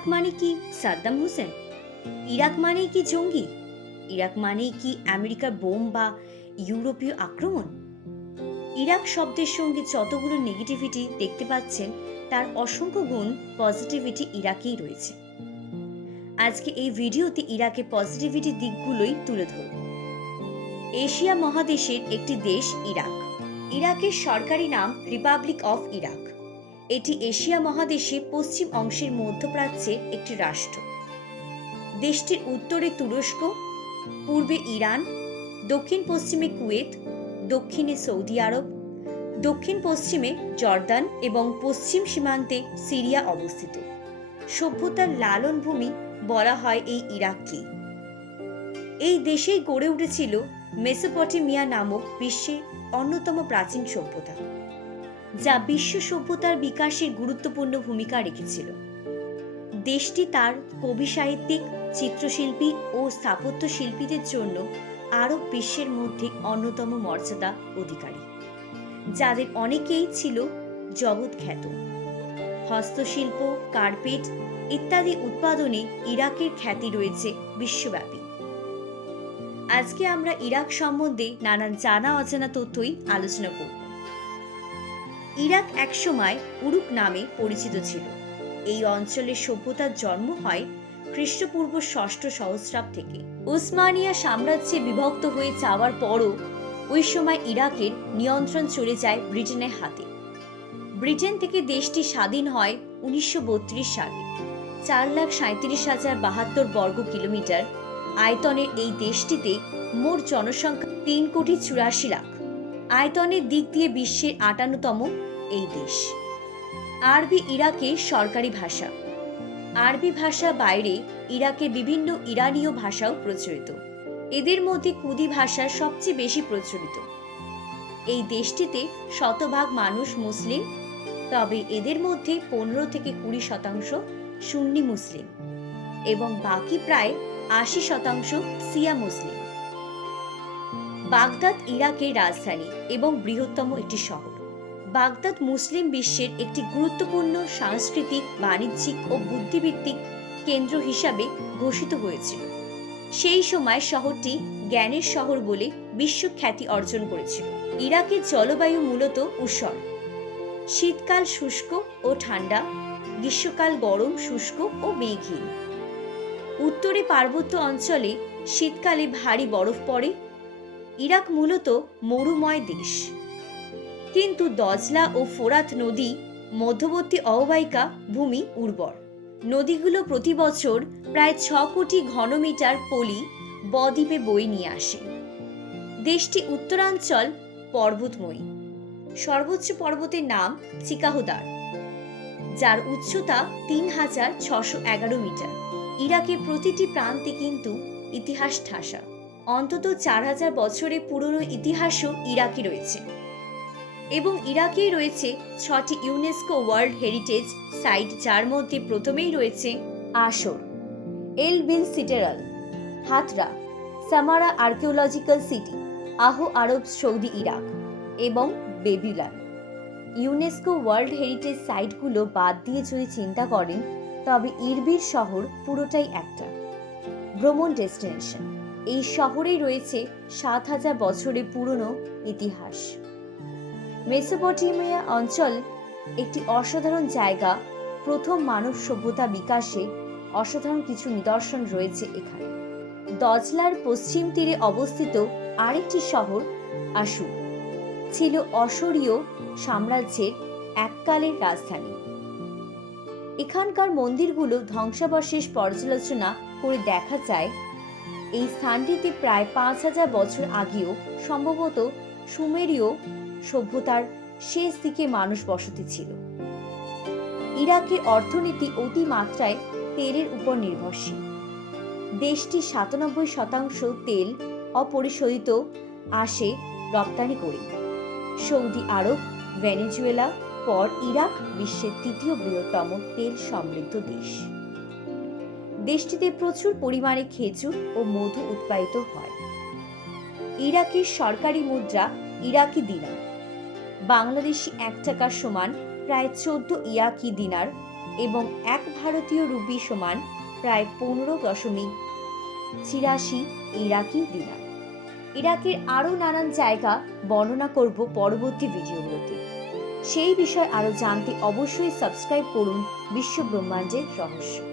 Iraq মানে কি? Saddam Hossain. Iraq মানেই কি জঙ্গি? ইরাক মানেই কি আমেরিকার বোম বা ইউরোপীয় আক্রমণ? ইরাক শব্দের সঙ্গে যতগুলো নেগেটিভিটি দেখতে পাচ্ছেন, তার অসংখ্য গুণ পজিটিভিটি ইরাকেই রয়েছে। আজকে এই ভিডিওতে ইরাকের পজিটিভিটি দিকগুলোই তুলে ধরব। এশিয়া মহাদেশের একটি দেশ ইরাক। ইরাকের সরকারি নাম রিপাবলিক অফ ইরাক এটি এশিয়া মহাদেশে পশ্চিম অংশের মধ্যপ্রাচ্যের একটি রাষ্ট্র। দেশটির উত্তরে তুরস্ক, পূর্বে ইরান, দক্ষিণ পশ্চিমে কুয়েত, দক্ষিণে সৌদি আরব, দক্ষিণ পশ্চিমে জর্দান এবং পশ্চিম সীমান্তে সিরিয়া অবস্থিত। সভ্যতার লালন ভূমি বলা হয় এই ইরাককে। এই দেশেই গড়ে উঠেছিল মেসোপটেমিয়া নামক বিশ্বের অন্যতম প্রাচীন সভ্যতা। যা বিশ্ব সভ্যতার বিকাশে গুরুত্বপূর্ণ ভূমিকা রেখেছিল। দেশটি তার কবি সাহিত্যিক, চিত্রশিল্পী ও স্থাপত্য শিল্পীদের জন্য আরব বিশ্বের মধ্যে অন্যতম মর্যাদা অধিকারী, যাদের অনেকেই ছিল জগৎ খ্যাত। হস্তশিল্প, কার্পেট ইত্যাদি উৎপাদনে ইরাকের খ্যাতি রয়েছে বিশ্বব্যাপী। আজকে আমরা ইরাক সম্বন্ধে নানান জানা অজানা তথ্যই আলোচনা করব। ইরাক একসময় উরুক নামে পরিচিত ছিল। এই অঞ্চলের সভ্যতার জন্ম হয় খ্রিস্টপূর্ব ষষ্ঠ সহস্রাব থেকে। উসমানিয়া সাম্রাজ্যে বিভক্ত হয়ে যাওয়ার পরও ওই সময় ইরাকের নিয়ন্ত্রণ চলে যায় ব্রিটেনের হাতে। ব্রিটেন থেকে দেশটি স্বাধীন হয় উনিশশো বত্রিশ সালে। চার লাখ সাঁত্রিশ হাজার বাহাত্তর বর্গ কিলোমিটার আয়তনের এই দেশটিতে মোট জনসংখ্যা তিন কোটি চুরাশি লাখ। আয়তনের দিক দিয়ে বিশ্বের আটান্নতম এই দেশ। আরবি ইরাকের সরকারি ভাষা। আরবি ভাষা বাইরে ইরাকে বিভিন্ন ইরানীয় ভাষাও প্রচলিত। এদের মধ্যে কুদি ভাষা সবচেয়ে বেশি প্রচলিত। এই দেশটিতে শতভাগ মানুষ মুসলিম, তবে এদের মধ্যে পনেরো থেকে কুড়ি শতাংশ সুন্নি মুসলিম এবং বাকি প্রায় আশি শতাংশ সিয়া মুসলিম। বাগদাদ ইরাকের রাজধানী এবং বৃহত্তম একটি শহর। বাগদাদ মুসলিম বিশ্বের একটি গুরুত্বপূর্ণ সাংস্কৃতিক, বাণিজ্যিক ও বুদ্ধিভিত্তিক কেন্দ্র হিসাবে ঘোষিত হয়েছিল। সেই সময় শহরটি জ্ঞানের শহর বলে বিশ্বখ্যাতি অর্জন করেছিল। ইরাকের জলবায়ু মূলত উষর শীতকাল শুষ্ক ও ঠান্ডা, গ্রীষ্মকাল গরম, শুষ্ক ও মেঘহীন। উত্তরে পার্বত্য অঞ্চলে শীতকালে ভারী বরফ পড়ে ইরাক মূলত মরুময় দেশ। কিন্তু দজলা ও ফোরাত নদী মধ্যবর্তী অববাহিকা ভূমি উর্বর। নদীগুলো প্রতি বছর প্রায় ছ কোটি ঘনমিটার পলি বদ্বীপে বয়ে নিয়ে আসে। দেশটি উত্তরাঞ্চল পর্বতময়ী। সর্বোচ্চ পর্বতের নাম চিকাহদার যার উচ্চতা তিন হাজার ছশো এগারো মিটার। ইরাকের প্রতিটি প্রান্তে কিন্তু ইতিহাস ঠাসা। অন্তত চার হাজার বছরের পুরনো ইতিহাসও ইরাকে রয়েছে। এবং ইরাকেই রয়েছে ছটি ইউনেস্কো ওয়ার্ল্ড হেরিটেজ সাইট, যার মধ্যে প্রথমেই রয়েছে আসর, এল বিল সিটেরাল, হাতরা, সামারা আর্কিওলজিক্যাল সিটি, আহো আরব সৌদি ইরাক এবং বেবিলান। ইউনেস্কো ওয়ার্ল্ড হেরিটেজ সাইটগুলো বাদ দিয়ে যদি চিন্তা করেন, তবে ইরবির শহর পুরোটাই একটা, ভ্রমণ ডেস্টিনেশন। এই শহরেই রয়েছে সাত হাজার বছরের পুরনো ইতিহাস। মেসোপটেমিয়া অঞ্চল একটি অসাধারণ জায়গা, প্রথম মানব সভ্যতা বিকাশে অসাধারণ কিছু নিদর্শন রয়েছে এখানে। দজলার পশ্চিম তীরে অবস্থিত আরেকটি শহর আশু ছিল অসরীয় সাম্রাজ্যের এককালের রাজধানী। এখানকার মন্দিরগুলো ধ্বংসাবশেষ পর্যালোচনা করে দেখা যায় এই স্থানটিতে প্রায় পাঁচ হাজার বছর আগেও সম্ভবত সুমেরীয় সভ্যতার শেষ দিকে মানুষ বসতি ছিল। ইরাকের অর্থনীতি অতিমাত্রায় তেলের উপর নির্ভরশীল। দেশটি সাতানব্বই শতাংশ তেল অপরিশোধিত আসে রপ্তানি করে। সৌদি আরব, ভেনেজুয়েলা, পর ইরাক বিশ্বের তৃতীয় বৃহত্তম তেল সমৃদ্ধ দেশ। দেশটিতে প্রচুর পরিমাণে খেজুর ও মধু উৎপাদিত হয়। ইরাকের সরকারি মুদ্রা ইরাকি দিনার। বাংলাদেশি এক টাকার সমান প্রায় চোদ্দ ইয়াকি দিনার এবং এক ভারতীয় রুপি সমান প্রায় পনেরো দশমিক ছিয়াশি ইরাকি দিনার। ইরাকের আরও নানান জায়গা বর্ণনা করব পরবর্তী ভিডিওগুলোতে। সেই বিষয় আরও জানতে অবশ্যই সাবস্ক্রাইব করুন বিশ্ব ব্রহ্মাণ্ডের রহস্য।